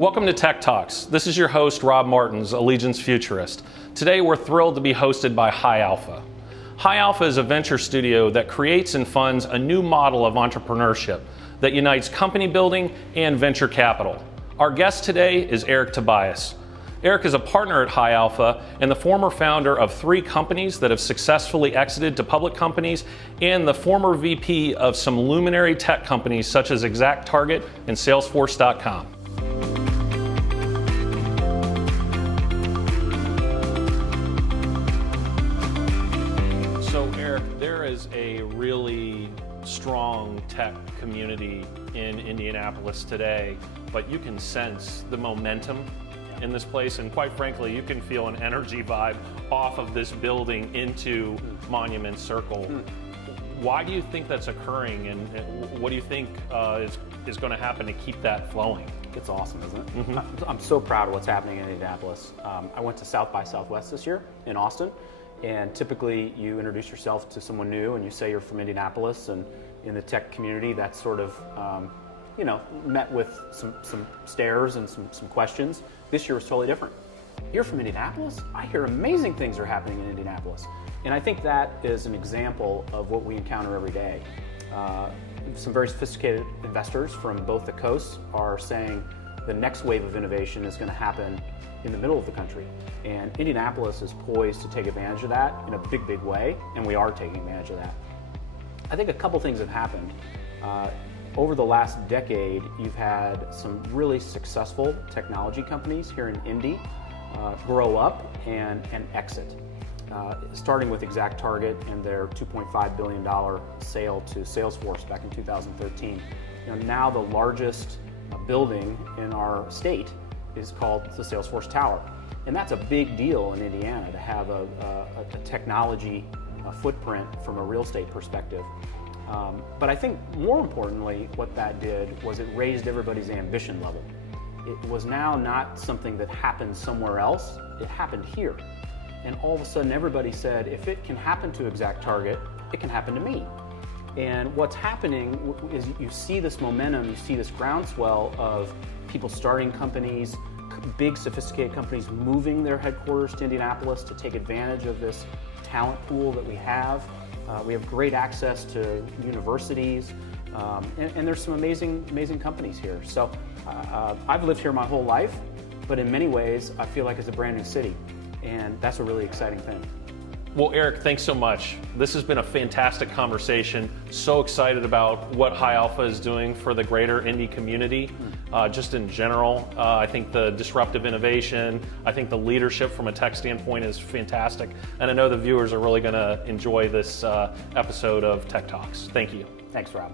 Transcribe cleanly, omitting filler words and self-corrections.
Welcome to Tech Talks. This is your host, Rob Martens, Allegion's Futurist. Today we're thrilled to be hosted by High Alpha. High Alpha is a venture studio that creates and funds a new model of entrepreneurship that unites company building and venture capital. Our guest today is Eric Tobias. Eric is a partner at High Alpha and the former founder of 3 companies that have successfully exited to public companies and the former VP of some luminary tech companies such as ExactTarget and Salesforce.com. So Eric, there is a really strong tech community in Indianapolis today, but you can sense the momentum in this place, and quite frankly, you can feel an energy vibe off of this building into Monument Circle. Why do you think that's occurring, and what do you think is going to happen to keep that flowing? It's awesome, isn't it? I'm so proud of what's happening in Indianapolis. I went to South by Southwest this year in Austin, and typically you introduce yourself to someone new and you say you're from Indianapolis, and in the tech community that's sort of met with some stares and some questions. This year was totally different. You're from Indianapolis? I hear amazing things are happening in Indianapolis. And I think that is an example of what we encounter every day. Some very sophisticated investors from both the coasts are saying the next wave of innovation is going to happen in the middle of the country. And Indianapolis is poised to take advantage of that in a big, big way, and we are taking advantage of that. I think a couple things have happened. Over the last decade, you've had some really successful technology companies here in Indy grow up and exit. Starting with ExactTarget and their $2.5 billion sale to Salesforce back in 2013. Now the largest building in our state is called the Salesforce Tower. And that's a big deal in Indiana to have a technology footprint from a real estate perspective. But I think more importantly, what that did was it raised everybody's ambition level. It was now not something that happened somewhere else, it happened here. And all of a sudden everybody said, if it can happen to ExactTarget, it can happen to me. And what's happening is you see this momentum, you see this groundswell of people starting companies, big sophisticated companies moving their headquarters to Indianapolis to take advantage of this talent pool that we have. We have great access to universities, and there's some amazing companies here. So I've lived here my whole life, but in many ways I feel like it's a brand new city, and that's a really exciting thing. Well, Eric, thanks so much. This has been a fantastic conversation. So excited about what High Alpha is doing for the greater Indy community, just in general. I think the disruptive innovation, I think the leadership from a tech standpoint is fantastic. And I know the viewers are really going to enjoy this episode of Tech Talks. Thank you. Thanks, Rob.